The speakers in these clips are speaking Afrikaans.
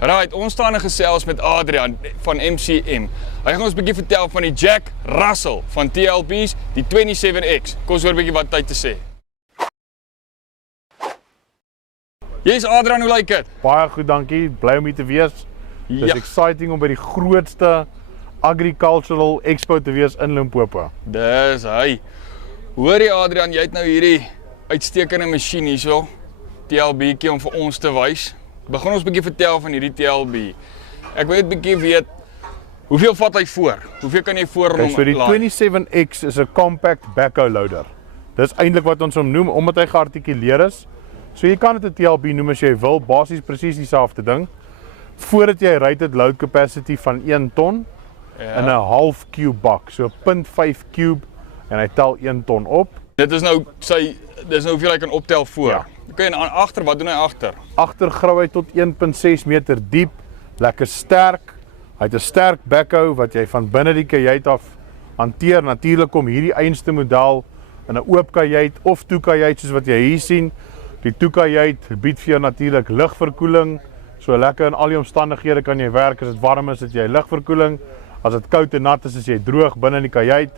Right, ons staan in gesels met Adrian van MCM. Hy gaan ons 'n bietjie vertel van die Jack Russell van TLB's, die 27X. Kom ons hoor 'n bietjie wat hy te sê. Yes, Adrian, hoe lyk dit? Baie goed, dankie. Bly om hier te wees. Dis Ja. exciting om by die grootste agricultural expo te wees in Limpopo. Dis hy. Hoor jy Adrian, jy het nou hierdie uitstekende masjien hierso, TLB'tjie om vir ons te wys. Begin ons 'n bietjie vertel van hierdie TLB. Ek wil net 'n bietjie weet, hoeveel vat hy voor? Hoeveel kan jy voor hom So die laai? 27X is 'n compact backhoe loader. Dis eintlik wat ons hom noem omdat hy geartikuleer is. So jy kan dit 'n TLB noem as jy wil, basies presies dieselfde ding. Voordat jy rated load capacity van 1 ton in 'n half cube bak, so 0.5 cube en hy tel 1 ton op. Dit is nou dis nou hoeveel hy kan optel voor. Ja. Okay, en agter, wat doen hy agter? Agter grou hy tot 1.6 meter diep, lekker sterk. Hy het 'n sterk backhoe wat jy van binne die kajuit af hanteer. Natuurlik kom hierdie einste model in 'n oop kajuit of toekajuit soos wat jy hier sien. Die toekajuit bied vir jou natuurlik lugverkoeling. So lekker in al die omstandighede kan jy werk. As dit warm is, het jy lugverkoeling. As dit koud en nat is jy droog binne in die kajuit.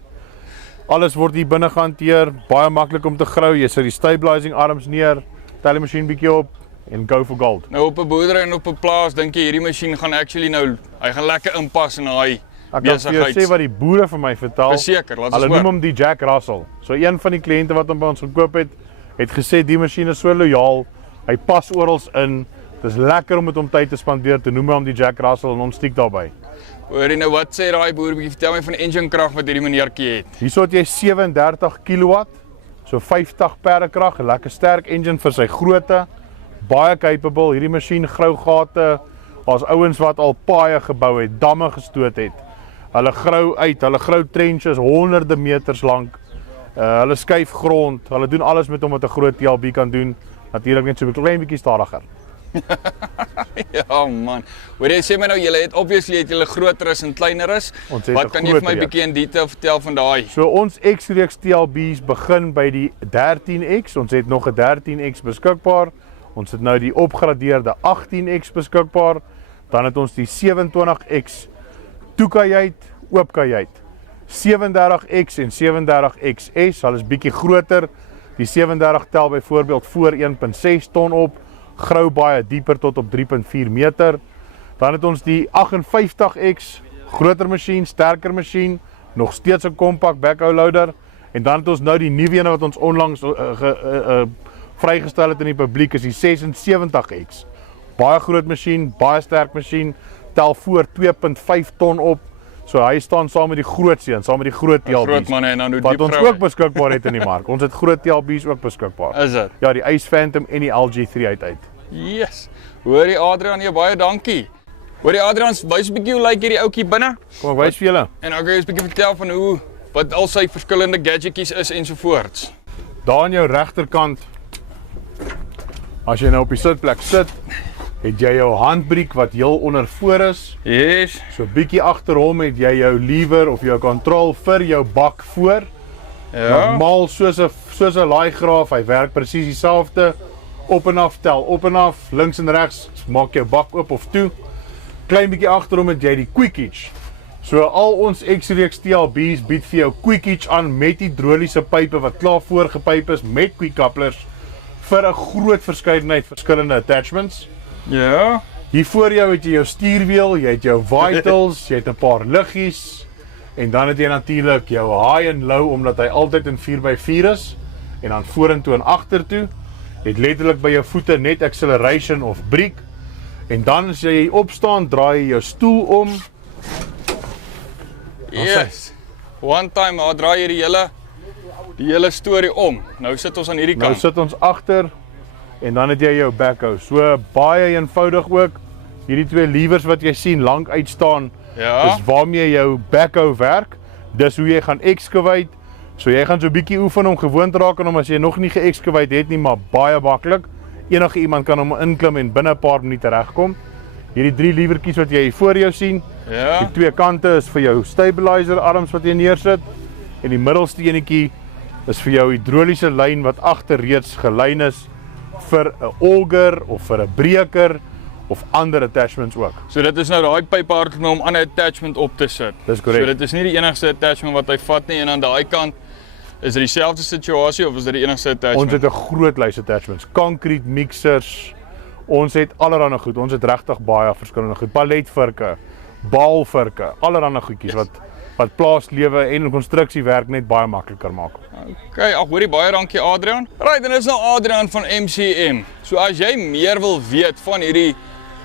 Alles word hier binne gehanteer. Baie maklik om te grou. Jy sit die stabilizing arms neer, tel die masjien bietjie op en go for gold. Nou op 'n boerdery en op 'n plaas dink jy hierdie masjien gaan actually nou, hy gaan lekker inpas in daai Ek kan vir jou besigheid. sê wat die boere vir my vertel. Verseker, laat ons Hulle noem hoor. hom die Jack Russell. So een van die kliënte wat hom by ons gekoop het gesê die masjien is so lojaal. Hy pas oral in. Dis lekker om met hom tyd te spandeer. Te noem hom die Jack Russell en ons stiek daarbey. Hoor jy nou wat sê daai boer, bietjie vertel my van die engine krag wat hierdie meneertjie het. Hierso het jy 37 kW, so 50 perdekrag, 'n lekker sterk engine vir sy grootte. Baie capable. Hierdie masjien grou gate. Daar's ouens wat al paaie gebou het, damme gestoot het. Hulle grou uit, hulle grou trenches honderde meters lank. Hulle skuif grond. Hulle doen alles met hom wat 'n groot TLB kan doen. Natuurlik net so 'n klein bietjie stadiger. Ja man. Hoor jy sê my nou julle het obviously julle groter is en kleiner is. Ons het Wat 'n kan jy vir my groter, ja. bietjie in detail vertel van daai? So ons X-reeks TLB's begin by die 13X. Ons het nog 'n 13X beskikbaar. Ons het nou die opgradeerde 18X beskikbaar. Dan het ons die 27X toekajuit, oop kajuit. 37X en 37XS, hulle is bietjie groter. Die 37 tel byvoorbeeld voor 1.6 ton op, grou baie dieper tot op 3.4 meter. Dan het ons die 58X, groter masjien, sterker masjien, nog steeds 'n compact backhoe loader. En dan het ons nou die nuwe ene wat ons onlangs vrygestel het in die publiek, is die 76X. Baie groot masjien, baie sterk masjien, tel voor 2.5 ton op. So hy staan saam met die groot seun, saam met die groot TLB's. Groot manne en dan hoe Wat diep ons vroue. ook beskikbaar het in die mark. Ons het groot TLB's ook beskikbaar. Is dit? Ja, die Ace Phantom en die LG3 uit. Yes. Hoor jy Adrian, jy baie dankie. Hoor jy Adrian, wys 'n bietjie hoe lyk hierdie ouetjie binne? Kom ek wys vir julle. En dan kan jy 'n bietjie vertel van hoe wat al sy verskillende gadgetjies is ensovoorts. Daar aan jou regterkant, as jy nou op die sitplek sit, het jy jou handbriek wat heel onder voor is. Yes. So bietjie agter hom het jy jou lever of jou kontrol vir jou bak voor. Ja. Normaal soos 'n laaigraaf, hy werk presies dieselfde. Op en af tel, op en af, links en regs, maak jou bak oop of toe. Klein bietjie agter hom het jy die quick hitch. So al ons X-reeks TLB's bied vir jou quick hitch aan met hidroliese pype wat klaar voorgepyp is met quick couplers vir 'n groot verskeidenheid verskillende attachments. Ja. Hier voor jou het jy jou stuurwiel, jy het jou vitals, jy het 'n paar liggies en dan het jy natuurlik jou high and low omdat hy altyd in 4x4 is en dan vorentoe en agtertoe. Jy het letterlik by jou voete net acceleration of brake en dan as jy opstaan, draai jy jou stoel om. Yes. One time, maar draai jy die hele storie om. Nou sit ons aan hierdie Nou kant. sit ons agter en dan het jy jou backhoe. So baie eenvoudig ook. Hierdie twee levers wat jy sien lank uitstaan, Ja. dis waarmee jou backhoe werk. Dis hoe jy gaan excavate. So jy gaan so 'n bietjie oefen om gewoond te raak aan hom as jy nog nie ge-excavate het nie, maar baie maklik. Enige iemand kan hom inklim en binne 'n paar minute regkom. Hierdie 3 levertjies wat jy hier voor jou sien. Ja. Die twee kante is vir jou stabilizer arms wat jy neersit en die middelste enetjie is vir jou hidroliese lyn wat agter reeds gelyn is vir 'n auger of vir 'n breker of ander attachments ook. So dit is nou daai pypehardloop om 'n ander attachment op te sit. Dis korrek. So dit is nie die enigste attachment wat hy vat nie en aan daai kant is dit dieselfde situasie of is dit die enigste attachment? Ons het 'n groot lys attachments, concrete mixers. Ons het allerlei goed. Ons het regtig baie verskillende goed. Paletvirke, baalvirke, allerlei goedjies wat plaaslewe en konstruksiewerk net baie makliker maak. Okay, ag hoorie baie dankie Adrian. Right, en dis nou Adrian van MCM. So as jy meer wil weet van hierdie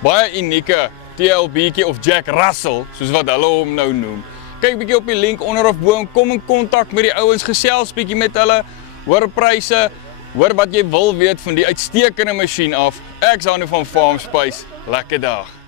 baie unieke TLB'tjie of Jack Russell, soos wat hulle hom nou noem. Kyk bietjie op die link onder of bo en kom in kontak met die ouens, gesels bietjie met hulle, hoor pryse, hoor wat jy wil weet van die uitstekende masjien af. Ek's Hanu van Farm Space. Lekker dag.